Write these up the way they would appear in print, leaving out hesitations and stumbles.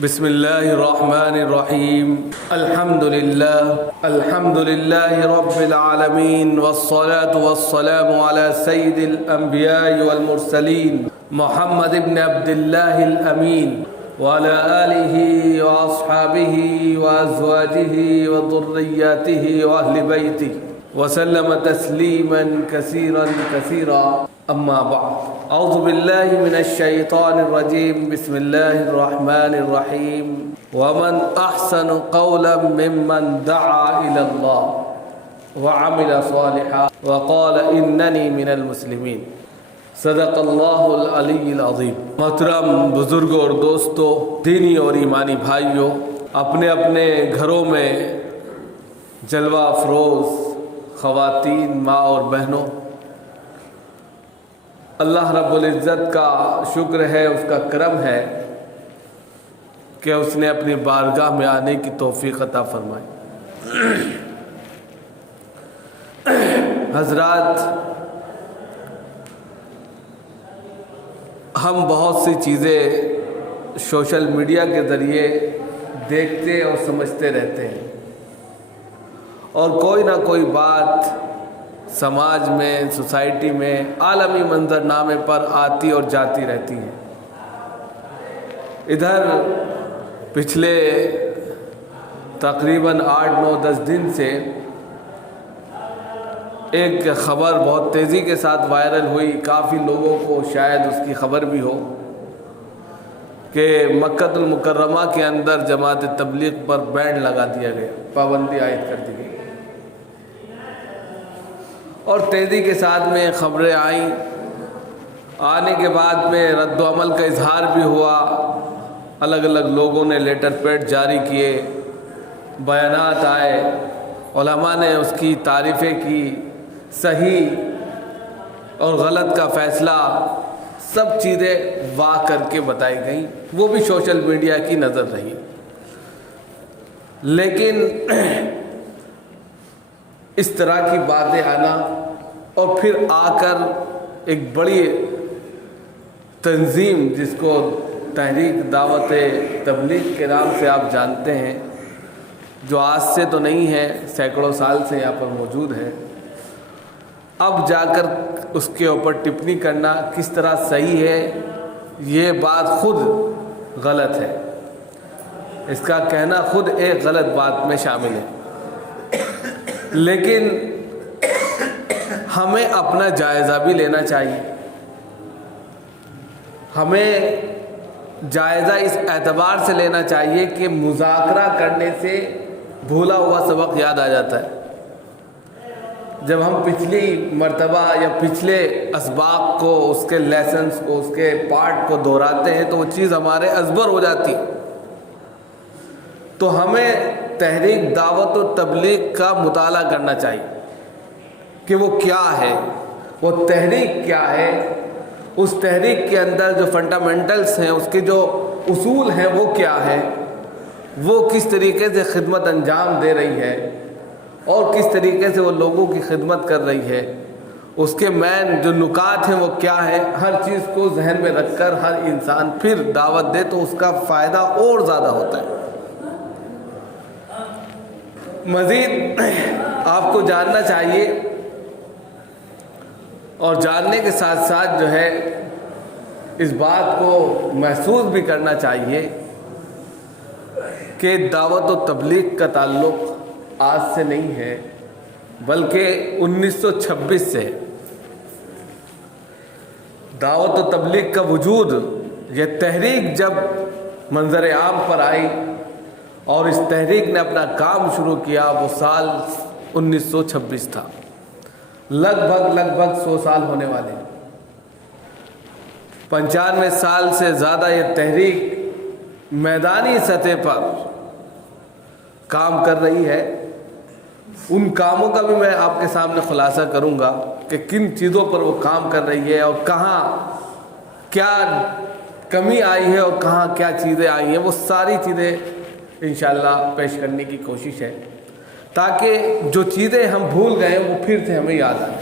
بسم اللہ الرحمن الرحیم الحمد للہ رب العالمین والصلاة والسلام علی سید الانبیاء والمرسلین محمد ابن عبد اللہ الامین وعلى آلہ واصحابہ وازواجہ وذریاتہ واہل بیتہ وسلم تسلیما کثیرا کثیرا اما بعد اعوذ باللہ من الشیطان الرجیم بسم اللہ الرحمن الرحیم ومن احسن قولا ممن دعا الى اللہ وعمل صالحا وقال اننی من المسلمین صدق اللہ العلی العظیم۔ محترم بزرگوں اور دوستوں، دینی اور ایمانی بھائیوں، اپنے اپنے گھروں میں جلوہ افروز خواتین، ماں اور بہنوں، اللہ رب العزت کا شکر ہے، اس کا کرم ہے کہ اس نے اپنی بارگاہ میں آنے کی توفیق عطا فرمائی۔ حضرات، ہم بہت سی چیزیں سوشل میڈیا کے ذریعے دیکھتے اور سمجھتے رہتے ہیں، اور کوئی نہ کوئی بات سماج میں، سوسائٹی میں، عالمی منظرنامے پر آتی اور جاتی رہتی ہے۔ ادھر پچھلے تقریباً 8-9-10 دن سے ایک خبر بہت تیزی کے ساتھ وائرل ہوئی، کافی لوگوں کو شاید اس کی خبر بھی ہو، کہ مکہ المکرمہ کے اندر جماعت تبلیغ پر بین لگا دیا گیا، پابندی عائد کر دی گئی، اور تیزی کے ساتھ میں خبریں آئیں۔ آنے کے بعد میں رد و عمل کا اظہار بھی ہوا، الگ الگ لوگوں نے لیٹر پیڈ جاری کیے، بیانات آئے، علماء نے اس کی تعریفیں کی، صحیح اور غلط کا فیصلہ، سب چیزیں واضح کر کے بتائی گئیں، وہ بھی سوشل میڈیا کی نظر رہی۔ لیکن اس طرح کی باتیں آنا اور پھر آ کر ایک بڑی تنظیم جس کو تحریک دعوت تبلیغ کے نام سے آپ جانتے ہیں، جو آج سے تو نہیں ہے، سینکڑوں سال سے یہاں پر موجود ہے، اب جا کر اس کے اوپر ٹپنی کرنا کس طرح صحیح ہے، یہ بات خود غلط ہے، اس کا کہنا خود ایک غلط بات میں شامل ہے۔ لیکن ہمیں اپنا جائزہ بھی لینا چاہیے، ہمیں جائزہ اس اعتبار سے لینا چاہیے کہ مذاکرہ کرنے سے بھولا ہوا سبق یاد آ جاتا ہے۔ جب ہم پچھلی مرتبہ یا پچھلے اسباق کو، اس کے لیسنز کو، اس کے پارٹ کو دہراتے ہیں تو وہ چیز ہمارے ازبر ہو جاتی ہے۔ تو ہمیں تحریک دعوت و تبلیغ کا مطالعہ کرنا چاہیے کہ وہ کیا ہے، وہ تحریک کیا ہے، اس تحریک کے اندر جو فنڈامنٹلز ہیں، اس کے جو اصول ہیں وہ کیا ہے، وہ کس طریقے سے خدمت انجام دے رہی ہے اور کس طریقے سے وہ لوگوں کی خدمت کر رہی ہے، اس کے مین جو نکات ہیں وہ کیا ہے، ہر چیز کو ذہن میں رکھ کر ہر انسان پھر دعوت دے تو اس کا فائدہ اور زیادہ ہوتا ہے۔ مزید آپ کو جاننا چاہیے اور جاننے کے ساتھ ساتھ جو ہے اس بات کو محسوس بھی کرنا چاہیے کہ دعوت و تبلیغ کا تعلق آج سے نہیں ہے بلکہ 1926 سے ہے۔ دعوت و تبلیغ کا وجود، یہ تحریک جب منظر عام پر آئی اور اس تحریک نے اپنا کام شروع کیا، وہ سال 1926 تھا، لگ بھگ 100 سال ہونے والے، 95 سال سے زیادہ یہ تحریک میدانی سطح پر کام کر رہی ہے۔ ان کاموں کا بھی میں آپ کے سامنے خلاصہ کروں گا کہ کن چیزوں پر وہ کام کر رہی ہے اور کہاں کیا کمی آئی ہے اور کہاں کیا چیزیں آئی ہیں، وہ ساری چیزیں انشاءاللہ پیش کرنے کی کوشش ہے تاکہ جو چیزیں ہم بھول گئے وہ پھر سے ہمیں یاد آئیں۔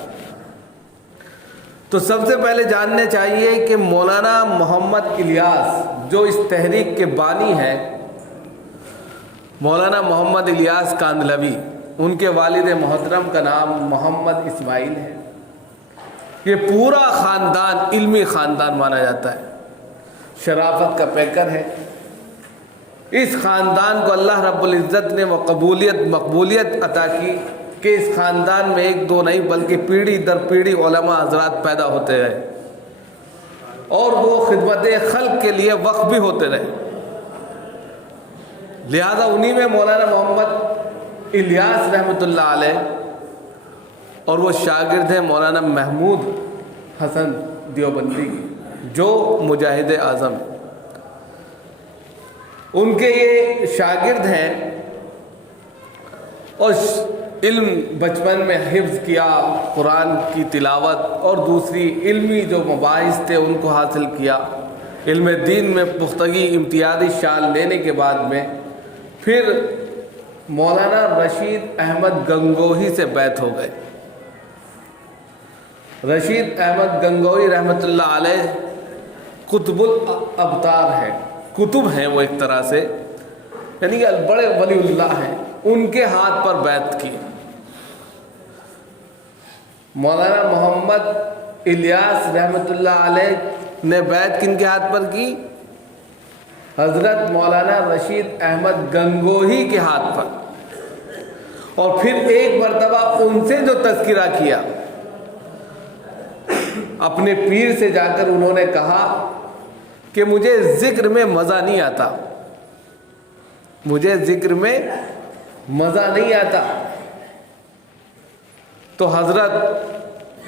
تو سب سے پہلے جاننے چاہیے کہ مولانا محمد الیاس جو اس تحریک کے بانی ہیں، مولانا محمد الیاس کاندھلوی، ان کے والد محترم کا نام محمد اسماعیل ہے۔ یہ پورا خاندان علمی خاندان مانا جاتا ہے، شرافت کا پیکر ہے۔ اس خاندان کو اللہ رب العزت نے مقبولیت عطا کی کہ اس خاندان میں ایک دو نہیں بلکہ پیڑھی در پیڑھی علماء حضرات پیدا ہوتے رہے اور وہ خدمت خلق کے لیے وقف بھی ہوتے رہے۔ لہذا انہی میں مولانا محمد الیاس رحمۃ اللہ علیہ اور وہ شاگرد ہیں مولانا محمود حسن دیوبندی جو مجاہد اعظم، ان کے یہ شاگرد ہیں اور علم بچپن میں حفظ کیا، قرآن کی تلاوت اور دوسری علمی جو مباحث تھے ان کو حاصل کیا۔ علم دین میں پختگی امتیازی شان لینے کے بعد میں پھر مولانا رشید احمد گنگوہی سے بیعت ہو گئے۔ رشید احمد گنگوہی رحمۃ اللہ علیہ قطب الابطار ہے، کتب ہیں وہ ایک طرح سے، یعنی کہ بڑے ولی اللہ ہیں، ان کے ہاتھ پر بیعت کی۔ مولانا محمد الیاس رحمۃ اللہ علیہ نے بیعت کن کے ہاتھ پر کی؟ حضرت مولانا رشید احمد گنگوہی کے ہاتھ پر، اور پھر ایک مرتبہ ان سے جو تذکرہ کیا، اپنے پیر سے جا کر انہوں نے کہا کہ مجھے ذکر میں مزہ نہیں آتا، مجھے ذکر میں مزہ نہیں آتا۔ تو حضرت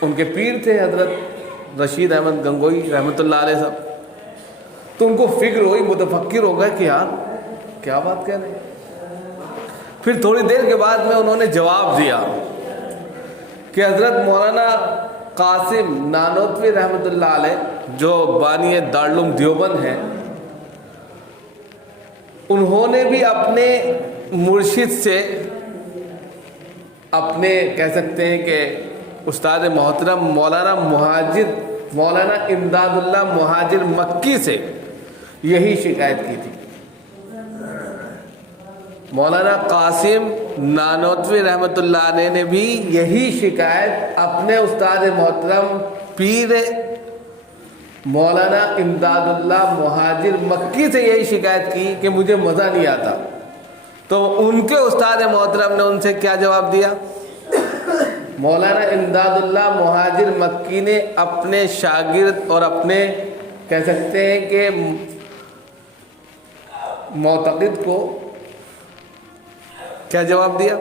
ان کے پیر تھے حضرت رشید احمد گنگوہی رحمۃ اللہ علیہ صاحب، تو ان کو فکر ہوئی، متفکر ہو گئے کہ یار کیا بات کہہ رہے ہیں۔ پھر تھوڑی دیر کے بعد میں انہوں نے جواب دیا کہ حضرت مولانا قاسم نانوتوی رحمۃ اللہ علیہ جو بانی دارالعلوم دیوبند ہیں، انہوں نے بھی اپنے مرشد سے، اپنے کہہ سکتے ہیں کہ استاد محترم مولانا امداد اللہ مہاجر مکی سے یہی شکایت کی تھی۔ مولانا قاسم نانوتوی رحمۃ اللہ علیہ نے بھی یہی شکایت اپنے استاد محترم پیر مولانا امداد اللہ مہاجر مکی سے یہی شکایت کی کہ مجھے مزہ نہیں آتا۔ تو ان کے استاد محترم نے ان سے کیا جواب دیا؟ مولانا امداد اللہ مہاجر مکی نے اپنے شاگرد اور اپنے کہہ سکتے ہیں کہ معتقد کو کیا جواب دیا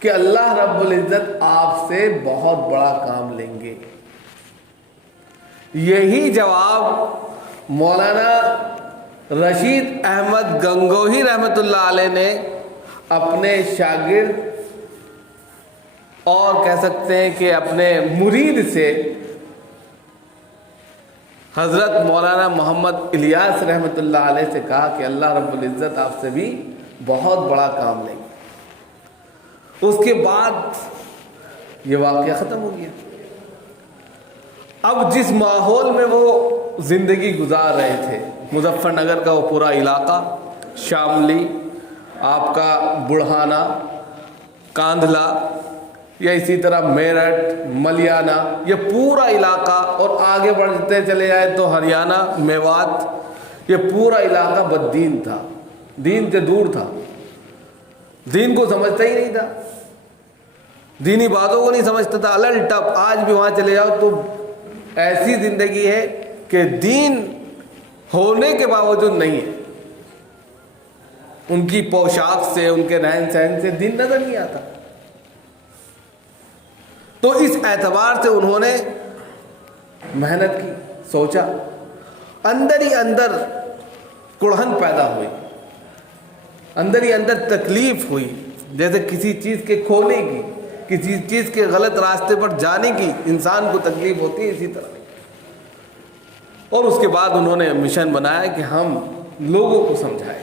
کہ اللہ رب العزت آپ سے بہت بڑا کام لیں گے۔ یہی جواب مولانا رشید احمد گنگوہی رحمۃ اللہ علیہ نے اپنے شاگرد اور کہہ سکتے ہیں کہ اپنے مرید سے حضرت مولانا محمد الیاس رحمۃ اللہ علیہ سے کہا کہ اللہ رب العزت آپ سے بھی بہت بڑا کام لیں گے۔ اس کے بعد یہ واقعہ ختم ہو گیا۔ اب جس ماحول میں وہ زندگی گزار رہے تھے، مظفر نگر کا وہ پورا علاقہ، شاملی، آپ کا بڑھانا، کاندھلا، یا اسی طرح میرٹھ، ملیانہ، یہ پورا علاقہ، اور آگے بڑھتے چلے جائے تو ہریانہ، میوات، یہ پورا علاقہ بددین تھا، دین سے دور تھا، دین کو سمجھتا ہی نہیں تھا، دینی باتوں کو نہیں سمجھتا تھا۔ الل ٹپ آج بھی وہاں چلے جاؤ تو ایسی زندگی ہے کہ دین ہونے کے باوجود نہیں ہے، ان کی پوشاک سے، ان کے رہن سہن سے دین نظر نہیں آتا۔ تو اس اعتبار سے انہوں نے محنت کی، سوچا، اندر ہی اندر کڑھن پیدا ہوئی، اندر ہی اندر تکلیف ہوئی، جیسے کسی چیز کے کھونے کی، کسی چیز کے غلط راستے پر جانے کی انسان کو تکلیف ہوتی ہے، اسی طرح۔ اور اس کے بعد انہوں نے مشن بنایا کہ ہم لوگوں کو سمجھائیں،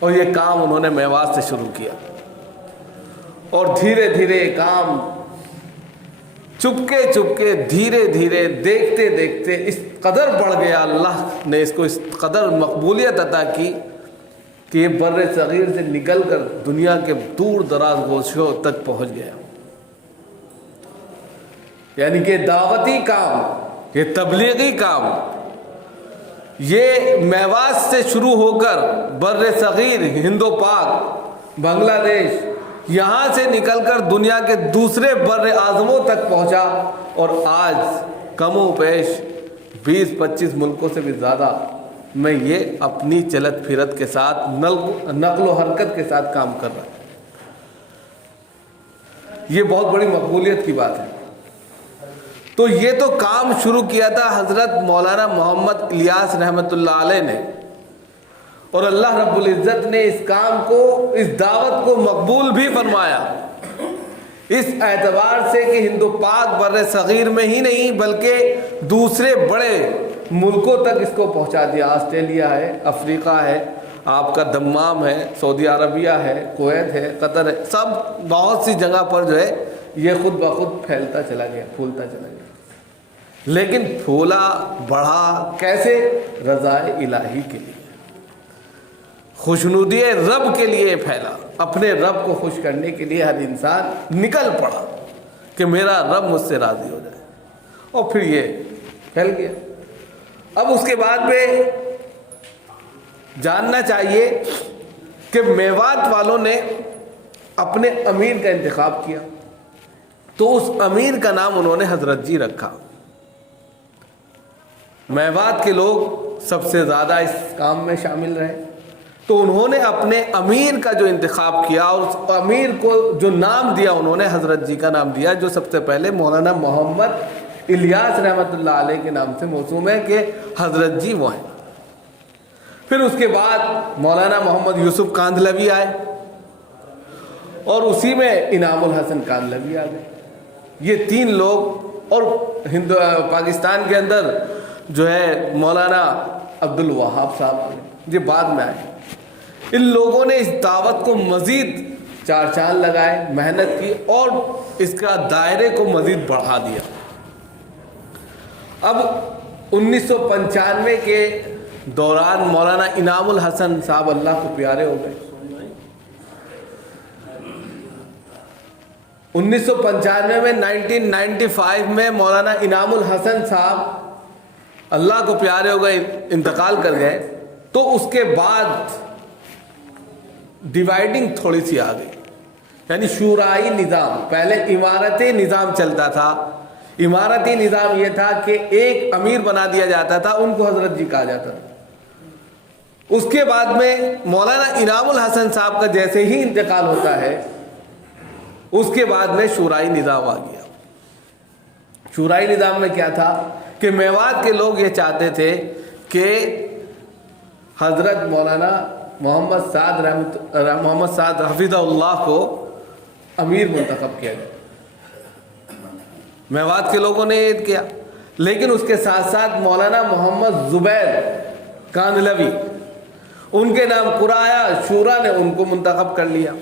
اور یہ کام انہوں نے میوات سے شروع کیا، اور دھیرے دھیرے کام چپکے چپکے دھیرے دھیرے دیکھتے دیکھتے اس قدر بڑھ گیا، اللہ نے اس کو اس قدر مقبولیت عطا کی کہ یہ بر صغیر سے نکل کر دنیا کے دور دراز گوشوں تک پہنچ گیا۔ یعنی کہ دعوتی کام، یہ تبلیغی کام، یہ میوات سے شروع ہو کر بر صغیر، ہند و پاک، بنگلہ دیش، یہاں سے نکل کر دنیا کے دوسرے بر اعظموں تک پہنچا، اور آج کم و بیش 20-25 ملکوں سے بھی زیادہ میں یہ اپنی چلت پھرت کے ساتھ نقل و حرکت کے ساتھ کام کر رہا ہوں۔ یہ بہت بڑی مقبولیت کی بات ہے۔ تو یہ تو کام شروع کیا تھا حضرت مولانا محمد الیاس رحمۃ اللہ علیہ نے، اور اللہ رب العزت نے اس کام کو، اس دعوت کو مقبول بھی فرمایا، اس اعتبار سے کہ ہند و پاک بر صغیر میں ہی نہیں بلکہ دوسرے بڑے ملکوں تک اس کو پہنچا دیا۔ آسٹریلیا ہے، افریقہ ہے، آپ کا دمام ہے، سعودی عربیہ ہے، کویت ہے، قطر ہے، سب بہت سی جگہ پر جو ہے یہ خود بخود پھیلتا چلا گیا، پھولتا چلا گیا۔ لیکن پھولا بڑھا کیسے؟ رضائے الہی کے لیے، خوشنودی رب کے لیے پھیلا۔ اپنے رب کو خوش کرنے کے لیے ہر انسان نکل پڑا کہ میرا رب مجھ سے راضی ہو جائے، اور پھر یہ پھیل گیا۔ اب اس کے بعد میں جاننا چاہیے کہ میوات والوں نے اپنے امیر کا انتخاب کیا، تو اس امیر کا نام انہوں نے حضرت جی رکھا۔ میوات کے لوگ سب سے زیادہ اس کام میں شامل رہے، تو انہوں نے اپنے امیر کا جو انتخاب کیا، اور اس امیر کو جو نام دیا انہوں نے حضرت جی کا نام دیا، جو سب سے پہلے مولانا محمد الیاس رحمۃ اللہ علیہ کے نام سے موسوم ہے کہ حضرت جی وہ ہیں۔ پھر اس کے بعد مولانا محمد یوسف کاندھلوی آئے، اور اسی میں انعام الحسن کاندھلوی آ گئے۔ یہ 3 لوگ، اور پاکستان کے اندر جو ہے مولانا عبد الوہاب صاحب آ گئے، یہ بعد میں آئے۔ ان لوگوں نے اس دعوت کو مزید 4 چاند لگائے، محنت کی، اور اس کا دائرے کو مزید بڑھا دیا۔ اب 1995 کے دوران مولانا انعام الحسن صاحب اللہ کو پیارے ہو گئے۔ 1995 میں 1995 میں مولانا انعام الحسن صاحب اللہ کو پیارے ہو گئے، انتقال کر گئے۔ تو اس کے بعد ڈیوائڈنگ تھوڑی سی آ گئی، یعنی شورائی نظام۔ پہلے امارتی نظام چلتا تھا، امارتی نظام یہ تھا کہ ایک امیر بنا دیا جاتا تھا، ان کو حضرت جی کہا جاتا تھا۔ اس کے بعد میں مولانا انعام الحسن صاحب کا جیسے ہی انتقال ہوتا ہے، اس کے بعد میں شورائی نظام آ گیا۔ شورائی نظام میں کیا تھا کہ میوات کے لوگ یہ چاہتے تھے کہ حضرت مولانا محمد سعد حفظہ اللہ کو امیر منتخب کیا گیا۔ میوات کے لوگوں نے یہ کیا، لیکن اس کے ساتھ ساتھ مولانا محمد زبیر کاندھلوی، ان کے نام قرایا، شورا نے ان کو منتخب کر لیا۔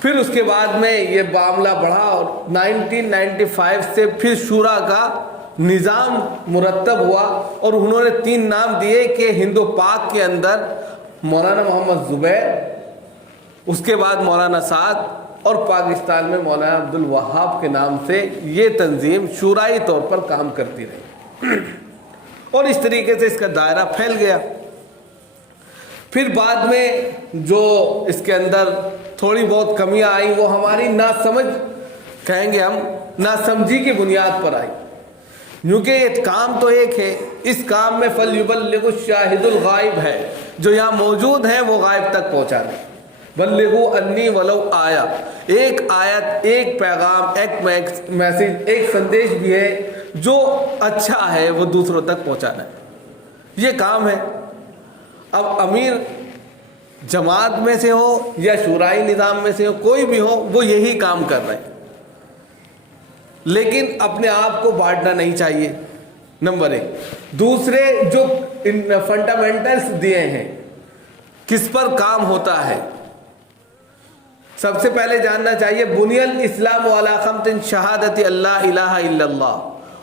پھر اس کے بعد میں یہ معاملہ بڑھا، اور 1995 سے پھر شورا کا نظام مرتب ہوا، اور انہوں نے 3 نام دیے کہ ہند و پاک کے اندر مولانا محمد زبیر، اس کے بعد مولانا سعد، اور پاکستان میں مولانا عبد الوہاب کے نام سے یہ تنظیم شورائی طور پر کام کرتی رہی، اور اس طریقے سے اس کا دائرہ پھیل گیا۔ پھر بعد میں جو اس کے اندر تھوڑی بہت کمیاں آئی، وہ ہماری ناسمجھ، کہیں گے ہم، ناسمجھی کی بنیاد پر آئی، کیونکہ یہ کام تو ایک ہے، اس کام میں فَلْيُبَلِّغُ الشَّاهِدُ الْغَائِبُ ہے، جو یہاں موجود ہیں وہ غائب تک پہنچا دیں۔ بلغوا انی ولو آیا، ایک آیت، ایک پیغام، ایک میسیج، ایک سندیش بھی ہے جو اچھا ہے وہ دوسروں تک پہنچانا ہے، یہ کام ہے۔ اب امیر جماعت میں سے ہو یا شورائی نظام میں سے ہو، کوئی بھی ہو، وہ یہی کام کر رہے ہیں، لیکن اپنے آپ کو بانٹنا نہیں چاہیے، نمبر 1۔ دوسرے جو فنڈامنٹلز دیے ہیں، کس پر کام ہوتا ہے، سب سے پہلے جاننا چاہیے بنی الاسلام علی خمس شہادت اللہ الہ الا اللہ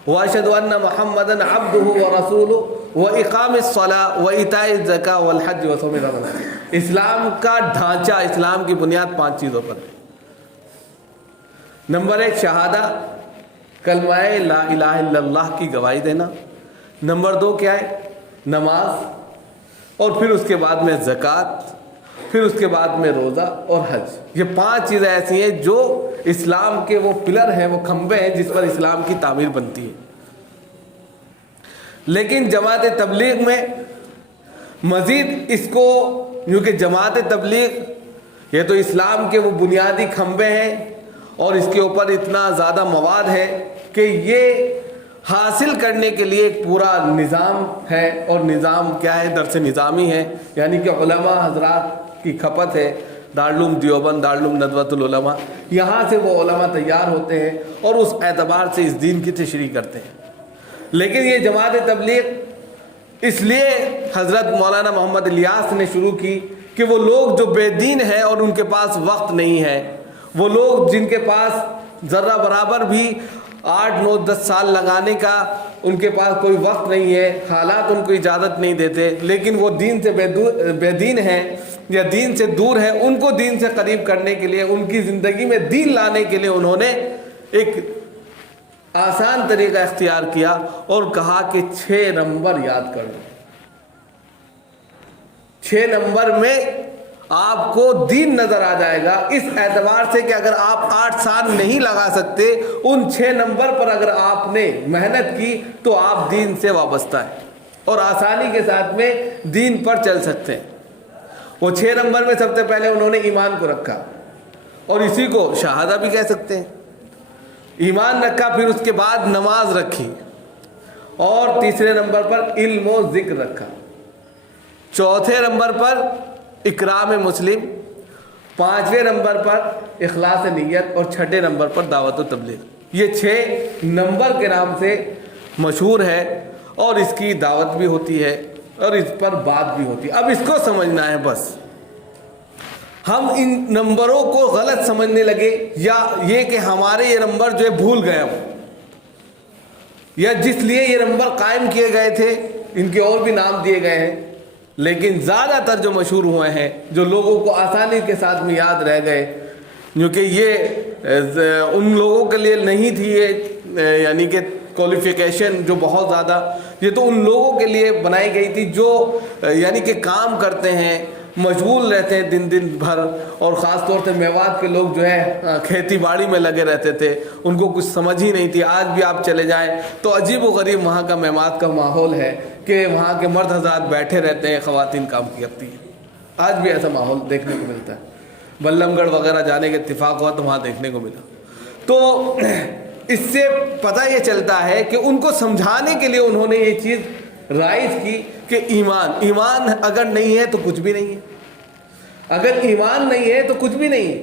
واشہد ان محمدا عبدہ ورسولہ واقام الصلاۃ وایتاء الزکاۃ والحج وصوم رمضان۔ اسلام کا ڈھانچہ، اسلام کی بنیاد 5 چیزوں پر ہے۔ نمبر 1 شہادہ، کلمہ لا الہ الا اللہ کی گواہی دینا۔ نمبر 2 کیا ہے؟ نماز، اور پھر اس کے بعد میں زکوٰۃ، پھر اس کے بعد میں روزہ اور حج۔ یہ 5 چیزیں ایسی ہیں جو اسلام کے وہ پلر ہیں، وہ کھمبے ہیں جس پر اسلام کی تعمیر بنتی ہے۔ لیکن جماعت تبلیغ میں مزید اس کو، کیونکہ جماعت تبلیغ یہ تو اسلام کے وہ بنیادی کھمبے ہیں اور اس کے اوپر اتنا زیادہ مواد ہے کہ یہ حاصل کرنے کے لیے ایک پورا نظام ہے، اور نظام کیا ہے؟ درس نظامی ہے، یعنی کہ علماء حضرات کی کھپت ہے۔ دارالعلوم دیوبند، دارالعلوم ندوۃ العلماء، یہاں سے وہ علماء تیار ہوتے ہیں اور اس اعتبار سے اس دین کی تشریح کرتے ہیں۔ لیکن یہ جماعت تبلیغ اس لیے حضرت مولانا محمد الیاس نے شروع کی کہ وہ لوگ جو بے دین ہیں اور ان کے پاس وقت نہیں ہے، وہ لوگ جن کے پاس ذرہ برابر بھی 8 9 10 سال لگانے کا ان کے پاس کوئی وقت نہیں ہے، حالات ان کو اجازت نہیں دیتے، لیکن وہ دین سے بے دین ہیں یا دین سے دور ہیں، ان کو دین سے قریب کرنے کے لیے، ان کی زندگی میں دین لانے کے لیے انہوں نے ایک آسان طریقہ اختیار کیا اور کہا کہ 6 نمبر یاد کر لو۔ 6 نمبر میں آپ کو دین نظر آ جائے گا، اس اعتبار سے کہ اگر آپ 8 سال نہیں لگا سکتے، ان 6 نمبر پر اگر آپ نے محنت کی تو آپ دین سے وابستہ ہیں اور آسانی کے ساتھ میں دین پر چل سکتے ہیں۔ وہ 6 نمبر میں سب سے پہلے انہوں نے ایمان کو رکھا، اور اسی کو شہادہ بھی کہہ سکتے ہیں۔ ایمان رکھا، پھر اس کے بعد نماز رکھی، اور تیسرے نمبر پر علم و ذکر رکھا، چوتھے نمبر پر اکرام مسلم، 5ویں نمبر پر اخلاص نیت، اور 6 نمبر پر دعوت و تبلیغ۔ یہ 6 نمبر کے نام سے مشہور ہے، اور اس کی دعوت بھی ہوتی ہے اور اس پر بات بھی ہوتی ہے۔ اب اس کو سمجھنا ہے، بس ہم ان نمبروں کو غلط سمجھنے لگے، یا یہ کہ ہمارے یہ نمبر جو ہے بھول گئے ہم، یا جس لیے یہ نمبر قائم کیے گئے تھے ان کے اور بھی نام دیے گئے ہیں، لیکن زیادہ تر جو مشہور ہوئے ہیں، جو لوگوں کو آسانی کے ساتھ میں یاد رہ گئے، کیونکہ یہ ان لوگوں کے لیے نہیں تھی، یہ یعنی کہ کوالیفیکیشن جو بہت زیادہ، یہ تو ان لوگوں کے لیے بنائی گئی تھی جو یعنی کہ کام کرتے ہیں، مشغول رہتے ہیں دن بھر، اور خاص طور سے میوات کے لوگ جو ہے کھیتی باڑی میں لگے رہتے تھے، ان کو کچھ سمجھ ہی نہیں تھی۔ آج بھی آپ چلے جائیں تو عجیب و غریب وہاں کا میوات کا ماحول ہے کہ وہاں کے مرد حضرات بیٹھے رہتے ہیں، خواتین کام کرتی ہیں۔ آج بھی ایسا ماحول دیکھنے کو ملتا ہے۔ بلم گڑھ وغیرہ جانے کے اتفاق ہوا تو وہاں دیکھنے کو ملا۔ تو اس سے پتہ یہ چلتا ہے کہ ان کو سمجھانے کے لیے انہوں نے یہ چیز رائج کی کہ ایمان اگر نہیں ہے تو کچھ بھی نہیں ہے، اگر ایمان نہیں ہے تو کچھ بھی نہیں ہے،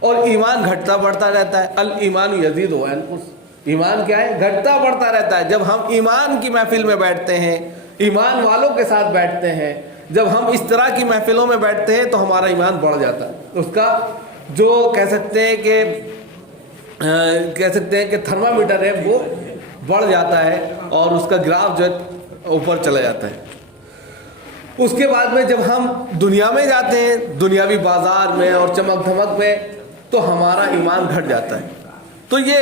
اور ایمان گھٹتا بڑھتا رہتا ہے۔ الایمان یزید و ینقص، ایمان کیا ہے؟ گھٹتا بڑھتا رہتا ہے۔ جب ہم ایمان کی محفل میں بیٹھتے ہیں، ایمان والوں کے ساتھ بیٹھتے ہیں، جب ہم اس طرح کی محفلوں میں بیٹھتے ہیں تو ہمارا ایمان بڑھ جاتا ہے۔ اس کا جو کہہ سکتے ہیں کہ تھرمامیٹر ہے وہ بڑھ جاتا ہے، اور اس کا گراف جو ہے اوپر چلا جاتا ہے۔ اس کے بعد میں جب ہم دنیا میں جاتے ہیں، دنیاوی بازار میں اور چمک دھمک میں، تو ہمارا ایمان گھٹ جاتا ہے۔ تو یہ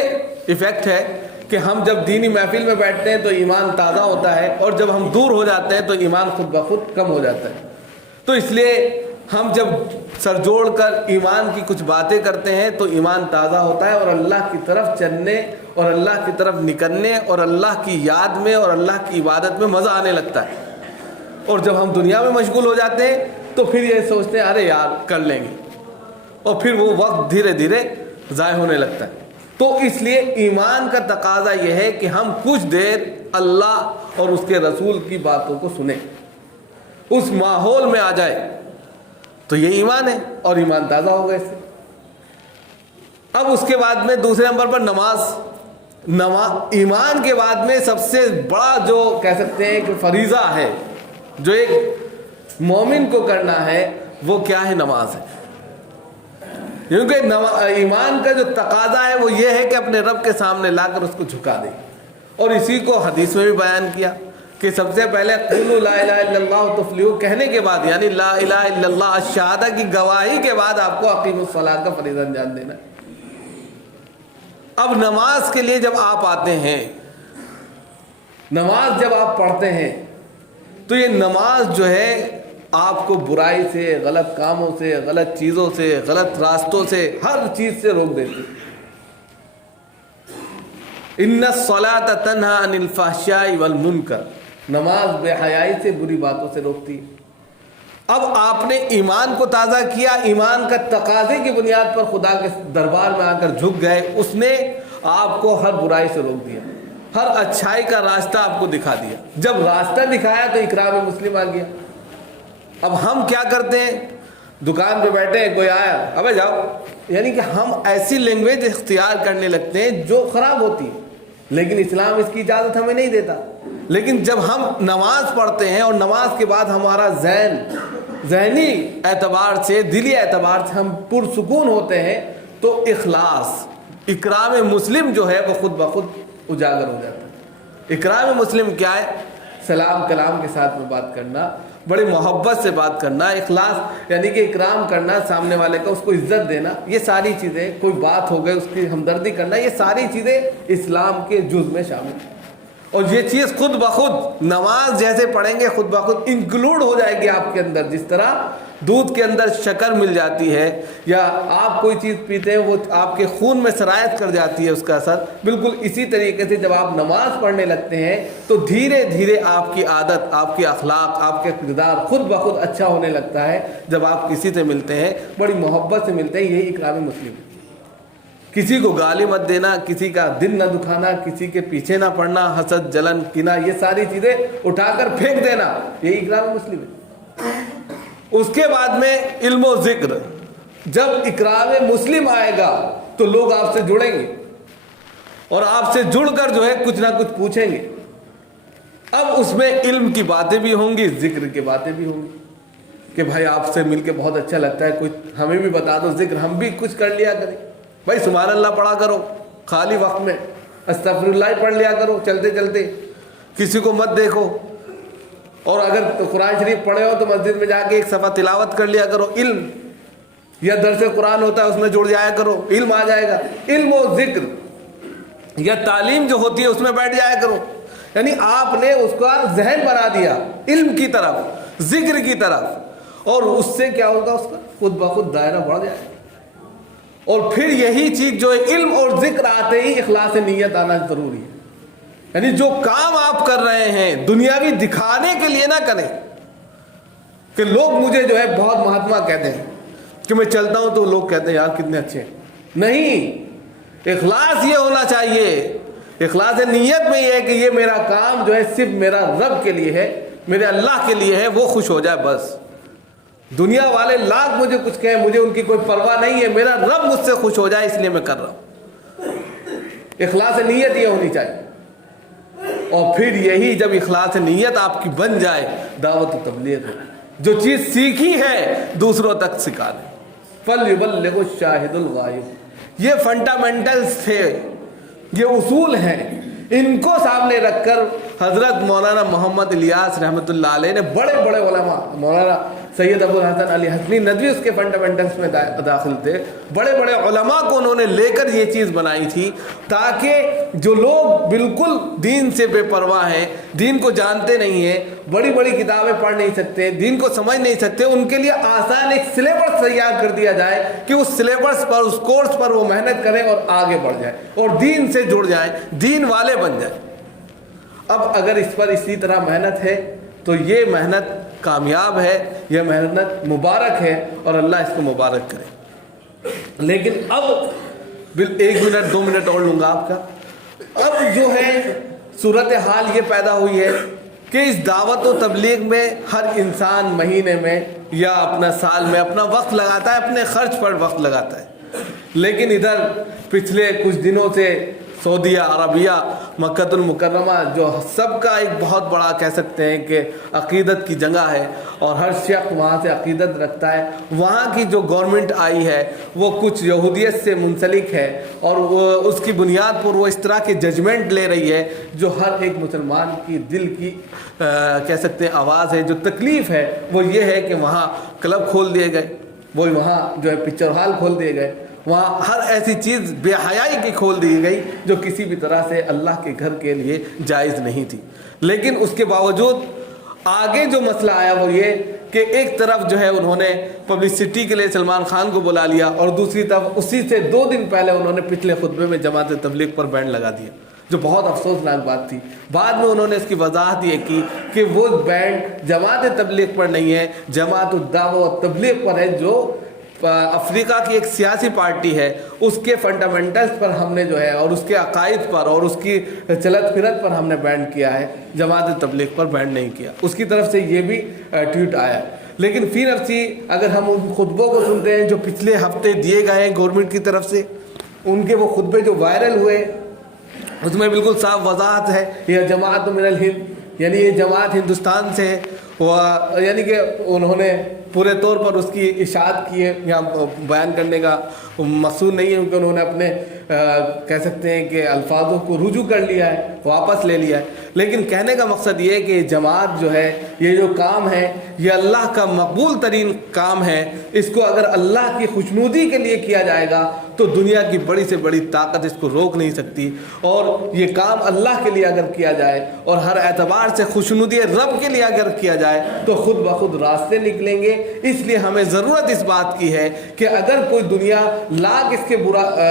ایفیکٹ ہے کہ ہم جب دینی محفل میں بیٹھتے ہیں تو ایمان تازہ ہوتا ہے، اور جب ہم دور ہو جاتے ہیں تو ایمان خود بخود کم ہو جاتا ہے۔ تو اس لیے ہم جب سر جوڑ کر ایمان کی کچھ باتیں کرتے ہیں تو ایمان تازہ ہوتا ہے، اور اللہ کی طرف چلنے اور اللہ کی طرف نکلنے اور اللہ کی یاد میں اور اللہ کی عبادت میں مزہ آنے لگتا ہے۔ اور جب ہم دنیا میں مشغول ہو جاتے ہیں تو پھر یہ سوچتے ہیں ارے یار کر لیں گے، اور پھر وہ وقت دھیرے دھیرے ضائع ہونے لگتا ہے۔ تو اس لیے ایمان کا تقاضا یہ ہے کہ ہم کچھ دیر اللہ اور اس کے رسول کی باتوں کو سنیں، اس ماحول میں آ جائے، تو یہ ایمان ہے، اور ایمان تازہ ہوگا اس سے۔ اب اس کے بعد میں دوسرے نمبر پر نماز۔ ایمان کے بعد میں سب سے بڑا جو کہہ سکتے ہیں کہ فریضہ ہے جو ایک مومن کو کرنا ہے، وہ کیا ہے؟ نماز ہے۔ کیونکہ ایمان کا جو تقاضا ہے وہ یہ ہے کہ اپنے رب کے سامنے لا کر اس کو جھکا دے، اور اسی کو حدیث میں بھی بیان کیا کہ سب سے پہلے قولوا لا الہ الا اللہ تفلحوا کہنے کے بعد، یعنی لا الہ الا اللہ الشہادہ کی گواہی کے بعد آپ کو اقیموا الصلاۃ کا فریضہ انجام دینا ہے۔ اب نماز کے لیے جب آپ آتے ہیں، نماز جب آپ پڑھتے ہیں، تو یہ نماز جو ہے آپ کو برائی سے، غلط کاموں سے، غلط چیزوں سے، غلط راستوں سے، ہر چیز سے روک دیتی ہے۔ ان الصلاۃ تنہی عن الفحشاء والمنکر، نماز بے حیائی سے، بری باتوں سے روکتی ہے۔ اب آپ نے ایمان کو تازہ کیا، ایمان کا تقاضے کی بنیاد پر خدا کے دربار میں آ کر جھک گئے، اس نے آپ کو ہر برائی سے روک دیا، ہر اچھائی کا راستہ آپ کو دکھا دیا۔ جب راستہ دکھایا تو اکرام مسلم آ گیا۔ اب ہم کیا کرتے ہیں، دکان پہ بیٹھے ہیں، کوئی آیا، ابے جاؤ، یعنی کہ ہم ایسی لینگویج اختیار کرنے لگتے ہیں جو خراب ہوتی ہے، لیکن اسلام اس کی اجازت ہمیں نہیں دیتا۔ لیکن جب ہم نماز پڑھتے ہیں اور نماز کے بعد ہمارا ذہنی اعتبار سے، دلی اعتبار سے ہم پرسکون ہوتے ہیں، تو اخلاص، اکرام مسلم جو ہے وہ خود بخود اجاگر ہو جاتا ہے۔ اکرام مسلم کیا ہے؟ سلام کلام کے ساتھ میں بات کرنا، بڑی محبت سے بات کرنا، اخلاص یعنی کہ اکرام کرنا، سامنے والے کا، اس کو عزت دینا، یہ ساری چیزیں، کوئی بات ہو گئی اس کی ہمدردی کرنا، یہ ساری چیزیں اسلام کے جز میں شامل ہیں۔ اور یہ چیز خود بخود نماز جیسے پڑھیں گے خود بخود انکلوڈ ہو جائے گی آپ کے اندر، جس طرح دودھ کے اندر شکر مل جاتی ہے، یا آپ کوئی چیز پیتے ہیں وہ آپ کے خون میں سرایت کر جاتی ہے اس کا اثر، بالکل اسی طریقے سے جب آپ نماز پڑھنے لگتے ہیں تو دھیرے دھیرے آپ کی عادت، آپ کے اخلاق، آپ کے کردار خود بخود اچھا ہونے لگتا ہے۔ جب آپ کسی سے ملتے ہیں، بڑی محبت سے ملتے ہیں، یہی اکرام مسلم ہے۔ کسی کو گالی مت دینا، کسی کا دل نہ دکھانا، کسی کے پیچھے نہ پڑنا، حسد، جلن، کینہ، یہ ساری چیزیں اٹھا کر پھینک دینا، یہی اکرام مسلم ہے۔ اس کے بعد میں علم و ذکر، جب اکرام مسلم آئے گا تو لوگ آپ سے جڑیں گے، اور آپ سے جڑ کر جو ہے کچھ نہ کچھ پوچھیں گے۔ اب اس میں علم کی باتیں بھی ہوں گی، ذکر کی باتیں بھی ہوں گی کہ بھائی آپ سے مل کے بہت اچھا لگتا ہے، کچھ ہمیں بھی بتا دو ذکر، ہم بھی کچھ کر لیا کریں۔ بھائی سبحان اللہ پڑھا کرو خالی وقت میں، استغفر اللہ پڑھ لیا کرو چلتے چلتے، کسی کو مت دیکھو، اور اگر قرآن شریف پڑھے ہو تو مسجد میں جا کے ایک صفحہ تلاوت کر لیا کرو۔ علم یا درس قرآن ہوتا ہے اس میں جڑ جایا کرو، علم آ جائے گا۔ علم و ذکر یا تعلیم جو ہوتی ہے اس میں بیٹھ جایا کرو، یعنی آپ نے اس کا ذہن بنا دیا علم کی طرف، ذکر کی طرف، اور اس سے کیا ہوگا، اس کا خود بخود دائرہ بڑھ جائے گا۔ اور پھر یہی چیز جو ہے علم اور ذکر آتے ہی اخلاص نیت آنا ضروری ہے، یعنی جو کام آپ کر رہے ہیں دنیاوی دکھانے کے لیے نہ کریں کہ لوگ مجھے جو ہے بہت مہاتما کہتے ہیں، کہ میں چلتا ہوں تو لوگ کہتے ہیں یار کتنے اچھے ہیں۔ نہیں، اخلاص یہ ہونا چاہیے، اخلاص نیت میں یہ ہے کہ یہ میرا کام جو ہے صرف میرا رب کے لیے ہے، میرے اللہ کے لیے ہے، وہ خوش ہو جائے بس۔ دنیا والے لاکھ مجھے کچھ کہیں، مجھے ان کی کوئی پرواہ نہیں ہے، میرا رب مجھ سے خوش ہو جائے اس لیے میں کر رہا ہوں۔ اخلاص نیت یہ ہونی چاہیے۔ اور پھر یہی جب اخلاص نیت آپ کی بن جائے، دعوت و تبلیغ ہے، جو چیز سیکھی ہے دوسروں تک سکھا دیں۔ فَلْيُبَلِّغُ الشَّاهِدُ الْغَائِبُ، یہ فنڈامنٹلز تھے، یہ اصول ہیں، ان کو سامنے رکھ کر حضرت مولانا محمد الیاس رحمۃ اللہ علیہ نے، بڑے بڑے علماء، مولانا سید ابو الحسن علی حسنی ندوی اس کے فنڈامنٹلز میں داخل تھے، بڑے بڑے علماء کو انہوں نے لے کر یہ چیز بنائی تھی، تاکہ جو لوگ بالکل دین سے بے پرواہ ہیں، دین کو جانتے نہیں ہیں، بڑی بڑی کتابیں پڑھ نہیں سکتے، دین کو سمجھ نہیں سکتے، ان کے لیے آسان ایک سلیبس تیار کر دیا جائے کہ اس سلیبس پر، اس کورس پر وہ محنت کریں اور آگے بڑھ جائیں اور دین سے جڑ جائیں، دین والے بن جائیں۔ اب اگر اس پر اسی طرح محنت ہے تو یہ محنت کامیاب ہے، یہ محنت مبارک ہے، اور اللہ اس کو مبارک کرے۔ لیکن اب 1 منٹ 2 منٹ اور لوں گا آپ کا۔ اب جو ہے صورتحال یہ پیدا ہوئی ہے کہ اس دعوت و تبلیغ میں ہر انسان مہینے میں یا اپنا سال میں اپنا وقت لگاتا ہے، اپنے خرچ پر وقت لگاتا ہے، لیکن ادھر پچھلے کچھ دنوں سے سعودیہ عربیہ مکۃ المکرمہ جو سب کا ایک بہت بڑا کہہ سکتے ہیں کہ عقیدت کی جگہ ہے اور ہر شخص وہاں سے عقیدت رکھتا ہے، وہاں کی جو گورنمنٹ آئی ہے وہ کچھ یہودیت سے منسلک ہے اور وہ اس کی بنیاد پر وہ اس طرح کے ججمنٹ لے رہی ہے جو ہر ایک مسلمان کی دل کی کہہ سکتے ہیں آواز ہے۔ جو تکلیف ہے وہ یہ ہے کہ وہاں کلب کھول دیے گئے، وہ وہاں جو ہے پکچر ہال کھول دیے گئے، وہاں ہر ایسی چیز بے حیائی کی کھول دی گئی جو کسی بھی طرح سے اللہ کے گھر کے لیے جائز نہیں تھی۔ لیکن اس کے باوجود آگے جو مسئلہ آیا وہ یہ کہ ایک طرف جو ہے انہوں نے پبلسٹی کے لیے سلمان خان کو بلا لیا اور دوسری طرف اسی سے 2 دن پہلے انہوں نے پچھلے خطبے میں جماعت تبلیغ پر بینڈ لگا دیا، جو بہت افسوسناک بات تھی۔ بعد میں انہوں نے اس کی وضاحت یہ کی کہ وہ بینڈ جماعت تبلیغ پر نہیں ہے، جماعت الدعوہ و تبلیغ پر ہے، جو افریقہ کی ایک سیاسی پارٹی ہے، اس کے فنڈامنٹلز پر ہم نے جو ہے اور اس کے عقائد پر اور اس کی چلت پھرت پر ہم نے بینڈ کیا ہے، جماعت تبلیغ پر بینڈ نہیں کیا۔ اس کی طرف سے یہ بھی ٹویٹ آیا۔ لیکن فی نفسی اگر ہم ان خطبوں کو سنتے ہیں جو پچھلے ہفتے دیے گئے ہیں گورنمنٹ کی طرف سے، ان کے وہ خطبے جو وائرل ہوئے اس میں بالکل صاف وضاحت ہے، یہ جماعت من الہند، یعنی یہ جماعت ہندوستان سے ہے، یعنی کہ انہوں نے پورے طور پر اس کی اشاعت کی ہے۔ یہاں بیان کرنے کا مقصود نہیں ہے کیونکہ انہوں نے اپنے کہہ سکتے ہیں کہ الفاظوں کو رجوع کر لیا ہے، واپس لے لیا ہے، لیکن کہنے کا مقصد یہ ہے کہ جماعت جو ہے، یہ جو کام ہے یہ اللہ کا مقبول ترین کام ہے۔ اس کو اگر اللہ کی خوشنودی کے لیے کیا جائے گا تو دنیا کی بڑی سے بڑی طاقت اس کو روک نہیں سکتی، اور یہ کام اللہ کے لیے اگر کیا جائے اور ہر اعتبار سے خوشنودی رب کے لیے اگر کیا جائے تو خود بخود راستے نکلیں گے۔ اس لیے ہمیں ضرورت اس بات کی ہے کہ اگر کوئی دنیا لاکھ اس کے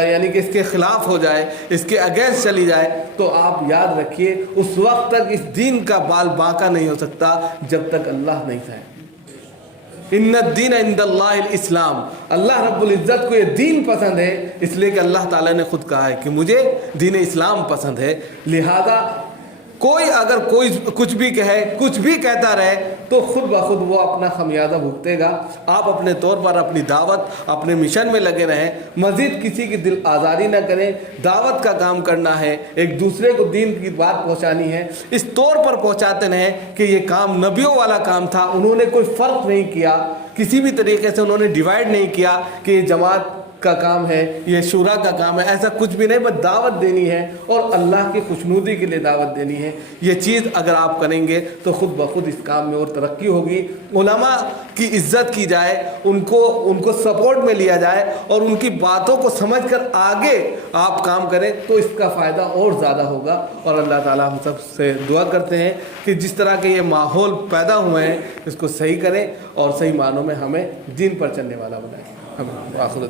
یعنی کہ اس کے خلاف ہو جائے، اس کے اگینسٹ چلی جائے، تو آپ یاد رکھیے اس وقت تک اس دین کا بال باقا نہیں ہو سکتا جب تک اللہ نہیں چاہے۔ ان الدین عند اللہ الاسلام، اللہ رب العزت کو یہ دین پسند ہے، اس لیے کہ اللہ تعالیٰ نے خود کہا ہے کہ مجھے دین اسلام پسند ہے۔ لہذا کوئی اگر کوئی کچھ بھی کہے، کچھ بھی کہتا رہے، تو خود بخود وہ اپنا خمیازہ بھگتے گا۔ آپ اپنے طور پر اپنی دعوت، اپنے مشن میں لگے رہیں، مزید کسی کی دل آزاری نہ کریں۔ دعوت کا کام کرنا ہے، ایک دوسرے کو دین کی بات پہنچانی ہے، اس طور پر پہنچاتے رہیں کہ یہ کام نبیوں والا کام تھا۔ انہوں نے کوئی فرق نہیں کیا، کسی بھی طریقے سے انہوں نے ڈیوائیڈ نہیں کیا کہ یہ جماعت کا کام ہے، یہ شورا کا کام ہے، ایسا کچھ بھی نہیں، بس دعوت دینی ہے اور اللہ کی خوشنودی کے لیے دعوت دینی ہے۔ یہ چیز اگر آپ کریں گے تو خود بخود اس کام میں اور ترقی ہوگی۔ علماء کی عزت کی جائے، ان کو سپورٹ میں لیا جائے اور ان کی باتوں کو سمجھ کر آگے آپ کام کریں تو اس کا فائدہ اور زیادہ ہوگا۔ اور اللہ تعالیٰ ہم سب سے دعا کرتے ہیں کہ جس طرح کے یہ ماحول پیدا ہوئے ہیں اس کو صحیح کریں اور صحیح معنوں میں ہمیں دین پر چلنے والا بنائیں۔ ہم آخر